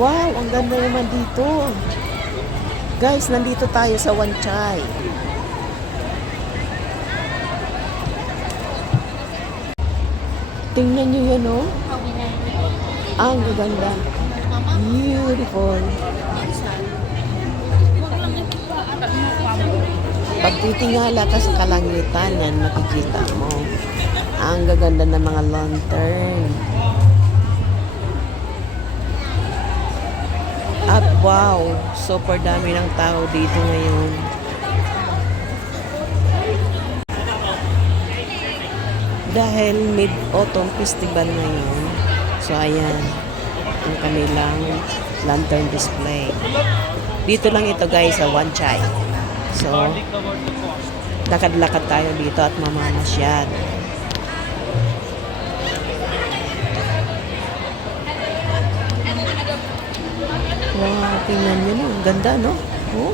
Wow, ang ganda naman dito. Guys, nandito tayo sa Wan Chai. Tingnan nyo yan, oh. Ang gaganda. Beautiful. Pag titingala ka sa kalangitan, yan makikita mo. Ang gaganda ng mga lantern. At wow, super dami ng tao dito ngayon. Dahil Mid-Autumn Festival ngayon. So ayan, ang kanilang lantern display. Dito lang ito guys sa Wan Chai. So, lakad-lakad tayo dito at mamamasyal. Wow, tingnan nyo no. Ang ganda, no? Oh.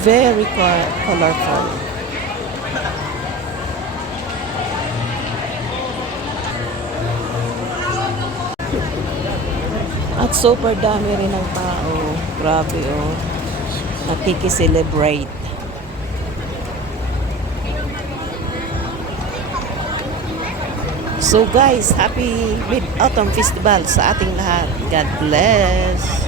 Very colorful. At super dami rin ng tao. Grabe, oh. Nakiki-celebrate. So guys, happy Mid-Autumn Festival sa ating lahat. God bless!